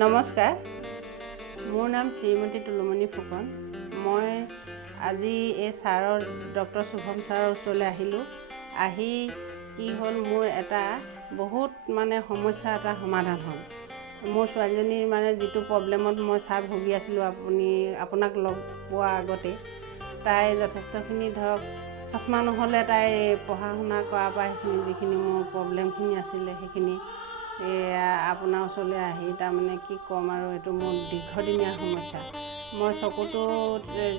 নমস্কাৰ, মোৰ নাম শ্ৰীমতী তুলুমণি ফুকন। মই আজি এই ছাৰৰ ডক্টৰ শুভম ছাৰৰ ওচৰলৈ আহিলোঁ। আহি কি হ'ল, মোৰ এটা বহুত সমস্যা এটা সমাধান হ'ল। মোৰ ছোৱালীজনীৰ যিটো প্ৰব্লেমত মই ছাৰ ভুগি আছিলোঁ, আপোনাক লগ পোৱাৰ আগতে তাই যথেষ্টখিনি ধৰক চশমা নহ'লে তাই পঢ়া শুনা কৰাৰ পৰা সেইখিনি যিখিনি মোৰ প্ৰব্লেমখিনি আছিলে সেইখিনি আপোনাৰ ওচৰলৈ আহি তাৰমানে কি ক'ম আৰু, এইটো মোৰ দীৰ্ঘদিনীয়া সমস্যা। মই চকুটো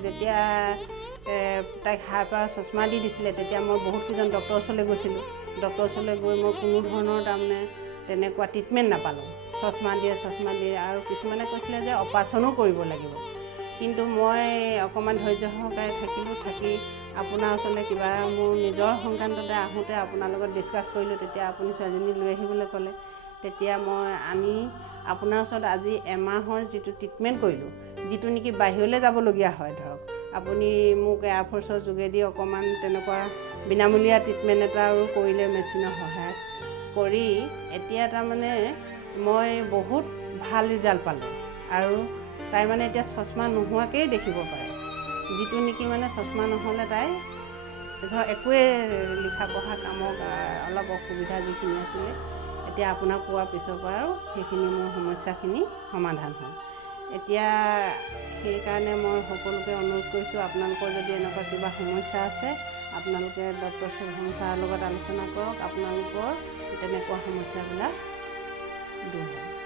যেতিয়া তাইক হাড় পৰা চশমা দি দিছিলে, তেতিয়া মই বহুতকেইজন ডক্টৰৰ ওচৰলৈ গৈছিলোঁ। ডক্টৰৰ ওচৰলৈ গৈ মই কোনো ধৰণৰ তেনেকুৱা ট্ৰিটমেণ্ট নাপালোঁ। চশমা দিয়ে আৰু কিছুমানে কৈছিলে যে অপাৰেশ্যনো কৰিব লাগিব। কিন্তু মই অকণমান ধৈৰ্য সহকাৰে থাকি আপোনাৰ ওচৰলৈ কিবা মোৰ নিজৰ সংক্ৰান্ততে আহোঁতে আপোনাৰ লগত ডিছকাছ কৰিলোঁ। তেতিয়া আপুনি ছোৱালীজনী লৈ আহিবলৈ ক'লে। তেতিয়া মই আনি আপোনাৰ ওচৰত আজি এমাহৰ যিটো ট্ৰিটমেণ্ট কৰিলোঁ, যিটো নেকি বাহিৰলৈ যাবলগীয়া হয়, ধৰক আপুনি মোক এয়াৰফ'ৰ্চৰ যোগেদি অকণমান তেনেকুৱা বিনামূলীয়া ট্ৰিটমেণ্ট এটা আৰু কৰিলে মেচিনৰ সহায়ত কৰি, এতিয়া মই বহুত ভাল ৰিজাল্ট পালোঁ। আৰু তাই এতিয়া চশমা নোহোৱাকেই দেখিব পাৰে, যিটো নেকি চশমা নহ'লে তাই ধৰক একোৱে লিখা পঢ়া কামৰ অলপ অসুবিধা যিখিনি আছিলে, এতিয়া আপোনাক পোৱাৰ পিছৰ পৰা আৰু সেইখিনি মোৰ সমস্যাখিনি সমাধান হ'ল। এতিয়া সেইকাৰণে মই সকলোকে অনুৰোধ কৰিছোঁ, আপোনালোকৰ যদি এনেকুৱা কিবা সমস্যা আছে, আপোনালোকে ডক্টৰ শুভম ছাৰৰ লগত আলোচনা কৰক। আপোনালোকৰ তেনেকুৱা সমস্যাবিলাক দূৰ হ'ব।